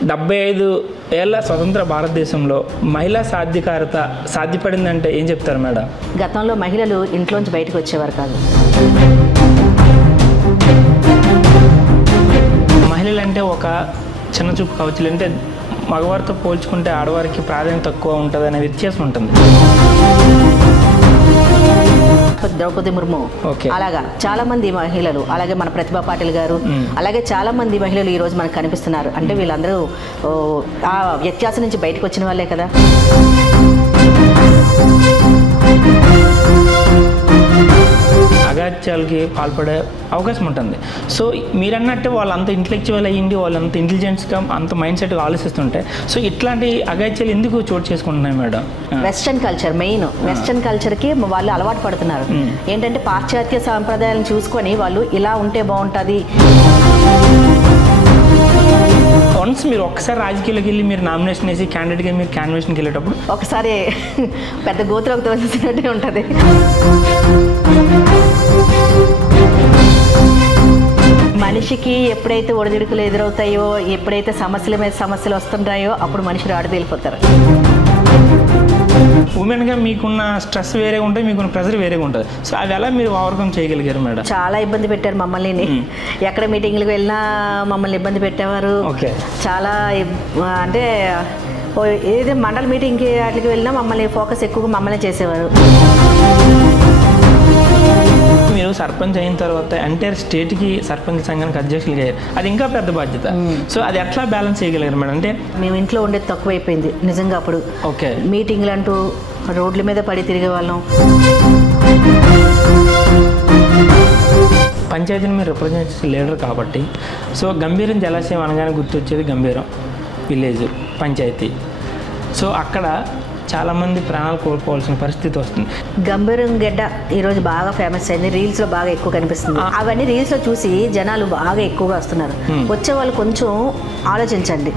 75 ఏళ్ల స్వతంత్ర భారతదేశంలో మహిళా సాధికారత సాధ్యపడిందంటే ఏం చెప్తారు మేడం? గతంలో మహిళలు ఇంట్లోంచి బయటకు వచ్చేవారు కాదు. మహిళలు అంటే ఒక చిన్న చూపు కావచ్చు, అంటే మగవారితో పోల్చుకుంటే ఆడవారికి ప్రాధాన్యత తక్కువ ఉంటుంది అనే వ్యత్యాసం ఉంటుంది. ద్రౌపది ముర్ము అలాగా చాలా మంది మహిళలు, అలాగే మన ప్రతిభా పాటిల్ గారు, అలాగే చాలా మంది మహిళలు ఈ రోజు మనకు కనిపిస్తున్నారు. అంటే వీళ్ళందరూ ఆ వ్యత్యాసం నుంచి బయటకు వచ్చిన వాళ్ళే కదా. అగాత్యాలకి పాల్పడే అవకాశం ఉంటుంది. సో మీరన్నట్టు వాళ్ళంత ఇంటలెక్చువల్ అయ్యింది, వాళ్ళంత ఇంటెలిజెన్స్గా అంత మైండ్ సెట్గా ఆలోచిస్తుంటే సో ఇట్లాంటి అగాత్యాలు ఎందుకు చోటు చేసుకుంటున్నాయి madam? Western culture, main western కల్చర్కి వాళ్ళు అలవాటు పడుతున్నారు. ఏంటంటే పాశ్చాత్య సాంప్రదాయాలను చూసుకొని వాళ్ళు ఇలా ఉంటే బాగుంటుంది. వన్స్ మీరు ఒక్కసారి రాజకీయాలకు వెళ్ళి మీరు నామినేషన్ వేసి క్యాండిడేట్గా మీరు క్యాన్వేషన్కి వెళ్ళేటప్పుడు ఒకసారి పెద్ద గోతులకు తోసినట్టే ఉంటుంది. మనిషికి ఎప్పుడైతే ఒడిదుడుకులు ఎదురవుతాయో, ఎప్పుడైతే సమస్యల మీద సమస్యలు వస్తుంటాయో అప్పుడు మనిషి రాడు తేలిపోతారు. ఉమెన్గా మీకున్న స్ట్రెస్ వేరే ఉంటుంది, మీకున్న ప్రెషర్ వేరేగా ఉంటుంది. సో అవి ఎలా మీరు ఓవర్కమ్ చేయగలిగారు మేడం? చాలా ఇబ్బంది పెట్టారు మమ్మల్ని. ఎక్కడ మీటింగ్లకు వెళ్ళినా మమ్మల్ని ఇబ్బంది పెట్టేవారు. చాలా అంటే ఏదో మండల మీటింగ్కి వాటికి వెళ్ళినా మమ్మల్ని ఫోకస్ ఎక్కువగా మమ్మల్ని చేసేవారు. మీరు సర్పంచ్ అయిన తర్వాత ఎంటైర్ స్టేట్కి సర్పంచ్ సంఘానికి అధ్యక్షులుగా అయ్యారు. అది ఇంకా పెద్ద బాధ్యత. సో అది ఎట్లా బ్యాలెన్స్ చేయగలిగారు మేడం? అంటే మేము ఇంట్లో ఉండేది తక్కువైపోయింది నిజంగా. అప్పుడు మీటింగ్లు అంటూ రోడ్ల మీద పడి తిరిగే వాళ్ళం. పంచాయతీని మీరు రిప్రజెంట్ చేసే లీడర్ కాబట్టి సో గంభీరం జలాశయం అనగానే గుర్తొచ్చేది గంభీరం విలేజ్ పంచాయతీ. సో అక్కడ చాలామంది ప్రాణాలు కోల్పోవాల్సిన పరిస్థితి వస్తుంది. గంభీరం గడ్డ ఈరోజు బాగా ఫేమస్ అయింది, రీల్స్లో బాగా ఎక్కువ కనిపిస్తుంది. అవన్నీ రీల్స్లో చూసి జనాలు బాగా ఎక్కువగా వస్తున్నారు. వచ్చే వాళ్ళు కొంచెం ఆలోచించండి.